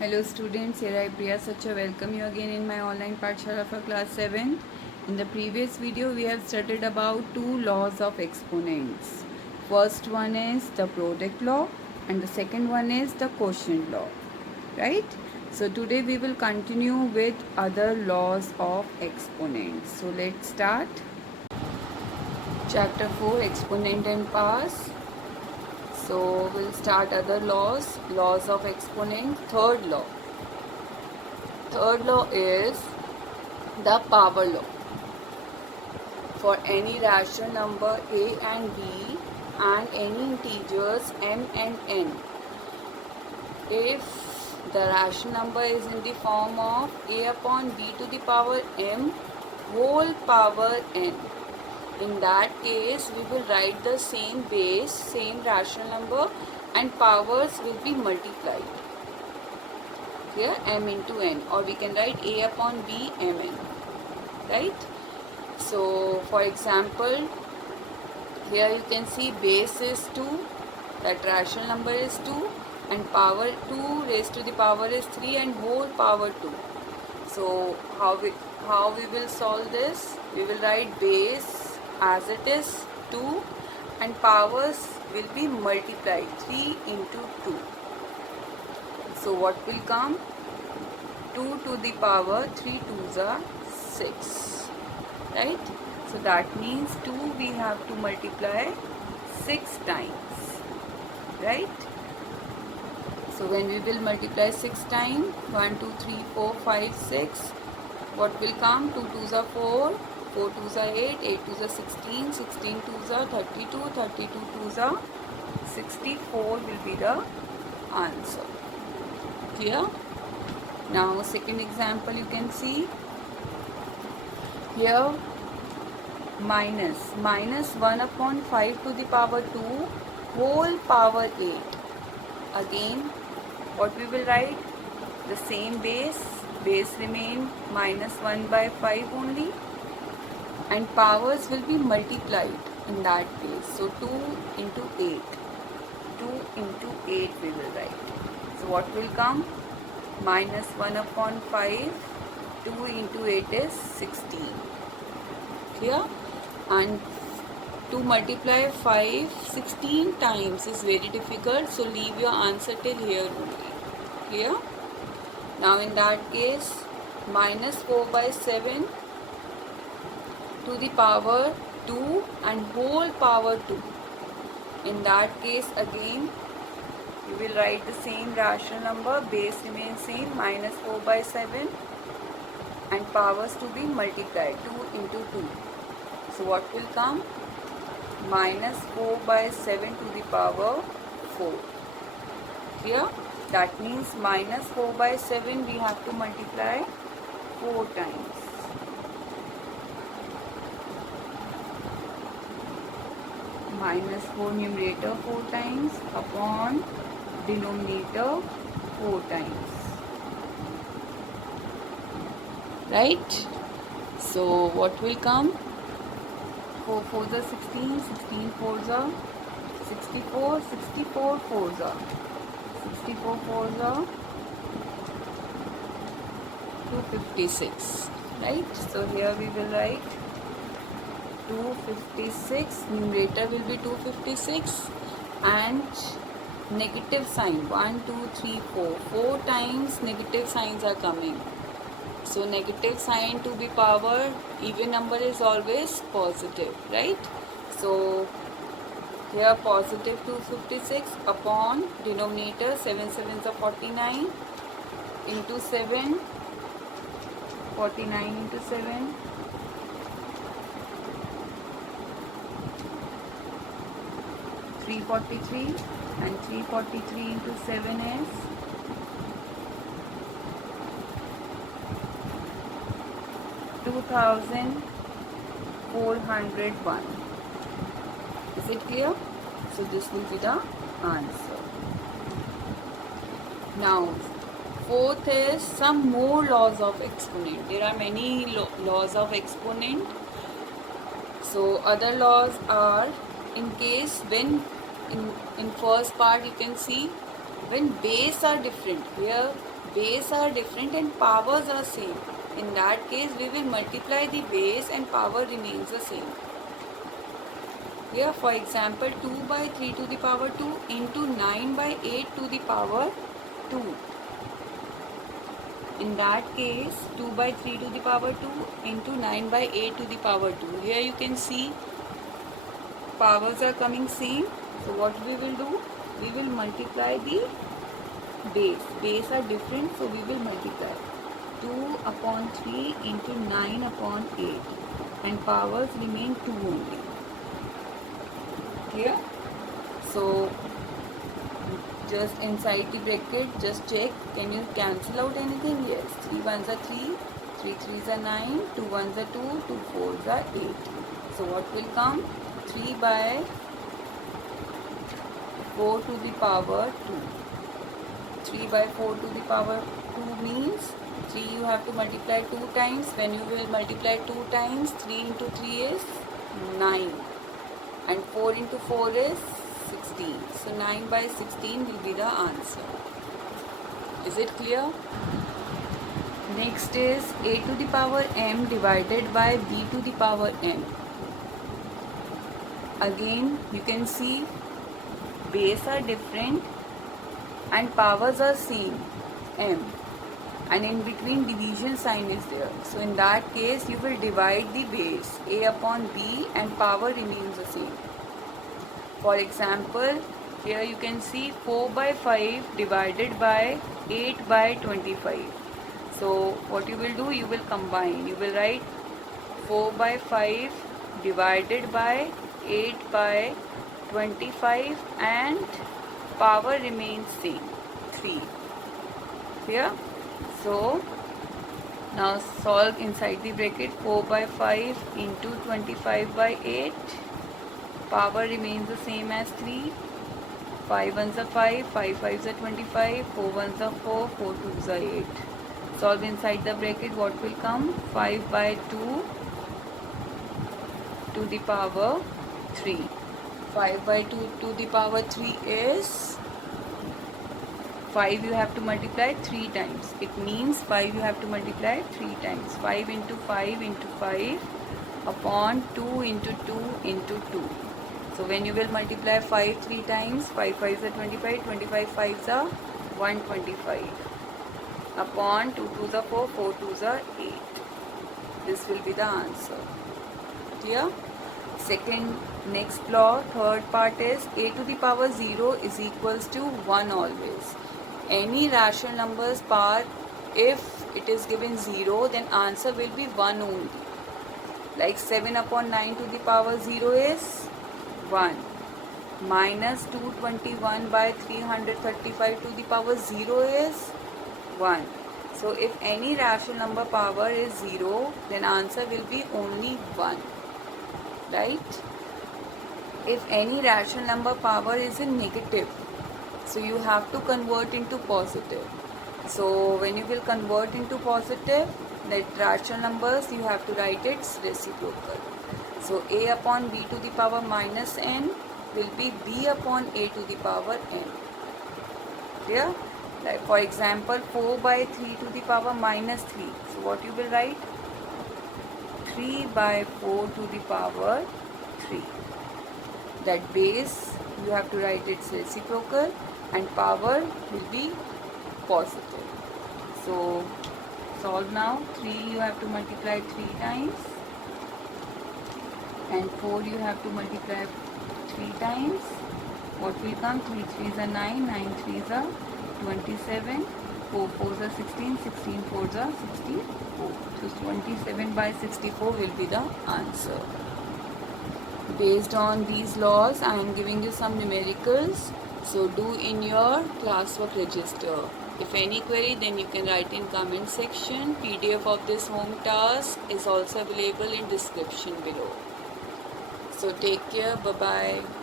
Hello students, here I Priya Sacha welcome you again in my online Pathshala for class 7. In the previous video we have studied about two laws of exponents. First one is the product law and the second one is the quotient law. Right? So today we will continue with other laws of exponents. So let's start. Chapter 4 Exponent and Powers. So we'll start other laws of exponent. Third law is the power law. For any rational number a and b and any integers m and n, if the rational number is in the form of a upon b to the power m whole power n, in that case we will write the same base, same rational number, and powers will be multiplied. Here m into n, or we can write a upon b mn, right? So for example, here you can see base is 2, that rational number is 2, and power 2 raised to the power is 3 and whole power 2. So how we will solve this? We will write base as it is 2 and powers will be multiplied 3 into 2. So what will come? 2 to the power 3 2s are 6, right? So that means 2 we have to multiply 6 times, right? So when we will multiply 6 times, 1 2 3 4 5 6, what will come? 2 2s are 4, 4 2s are 8, 8 2s are 16, 16 2s are 32, 32 2s are 64 will be the answer. Clear? Now second example you can see here, minus 1 upon 5 to the power 2 whole power 8. Again what we will write? The same base remain minus 1 by 5 only, and powers will be multiplied in that case. So 2 into 8, 2 into 8 we will write. So what will come? Minus 1 upon 5, 2 into 8 is 16. Clear? And to multiply 5 16 times is very difficult, so leave your answer till here only. Clear? Now in that case, minus 4 by 7 to the power 2 and whole power 2. In that case again you will write the same rational number, base remains same, minus 4 by 7, and powers to be multiplied 2 into 2. So what will come? Minus 4 by 7 to the power 4. Clear? That means minus 4 by 7 we have to multiply 4 times. Minus 4 numerator 4 times upon denominator 4 times. Right? So what will come? 4 4s are 16, 16 4s are 64, 64 4s are 64 4s are 256, right? So here we will write 256, numerator will be 256 and negative sign 1 2 3 4 times negative signs are coming. So negative sign to be power, even number is always positive, right? So here positive 256 upon denominator 7 7s are 49 into 7, 49 into 7, 343, and 343 into 7 is 2401. Is it clear? So this will be the answer. Now fourth is some more laws of exponent. There are many laws of exponent. So other laws are, in case when in first part you can see when base are different. Here base are different and powers are same. In that case, we will multiply the base and power remains the same. Here, for example, 2 by 3 to the power 2 into 9 by 8 to the power 2. In that case, 2 by 3 to the power 2 into 9 by 8 to the power 2. Here you can see powers are coming same. So what we will do? We will multiply the base. Base are different, so we will multiply. 2 upon 3 into 9 upon 8. And powers remain 2 only. Clear? So just inside the bracket, just check, can you cancel out anything? Yes. 3 ones are 3, 3 threes are 9, 2 ones are 2, 2 fours are 8. So what will come? 3 by 4 to the power 2. 3 by 4 to the power 2 means 3 you have to multiply 2 times. When you will multiply 2 times, 3 into 3 is 9. And 4 into 4 is 16. So 9 by 16 will be the answer. Is it clear? Next is a to the power m divided by b to the power n. Again, you can see base are different and powers are same, m. And in between division sign is there. So in that case, you will divide the base a upon b and power remains the same. For example, here you can see 4 by 5 divided by 8 by 25. So what you will do, you will combine. You will write 4 by 5 divided by 8 by 25 and power remains same, 3. Here. So now solve inside the bracket. 4 by 5 into 25 by 8. Power remains the same as 3. 5 ones are 5, 5 fives are 25, 4 ones are 4, 4 twos are 8. Solve inside the bracket. What will come? 5 by 2 to the power 3. 5 by 2 to the power 3 is 5 you have to multiply 3 times. It means 5 you have to multiply 3 times. 5 into 5 into 5 upon 2 into 2 into 2. So when you will multiply 5 3 times, 5 5s are 25, 25 5s are 125. Upon 2 2s are 4, 4 2s are 8. This will be the answer. Clear? Second, next law, third part is a to the power 0 is equals to 1 always. Any rational numbers power, if it is given 0, then answer will be 1 only. Like 7 upon 9 to the power 0 is 1. Minus 221 by 335 to the power 0 is 1. So if any rational number power is 0, then answer will be only 1. Right? If any rational number power is in negative, so you have to convert into positive. So when you will convert into positive, that rational numbers, you have to write its reciprocal. So a upon b to the power minus n will be b upon a to the power n. Clear? Like for example, 4 by 3 to the power minus 3. So what you will write? 3 by 4 to the power 3. That base, you have to write its reciprocal and power will be positive. So solve now. 3 you have to multiply 3 times and 4 you have to multiply 3 times. What will come? 3 3s are 9, 9 3s are 27, 4 4s are 16, 16 4s are 64. So 27 by 64 will be the answer. Based on these laws, I am giving you some numericals. So do in your classwork register. If any query, then you can write in comment section. PDF of this home task is also available in description below. So take care. Bye-bye.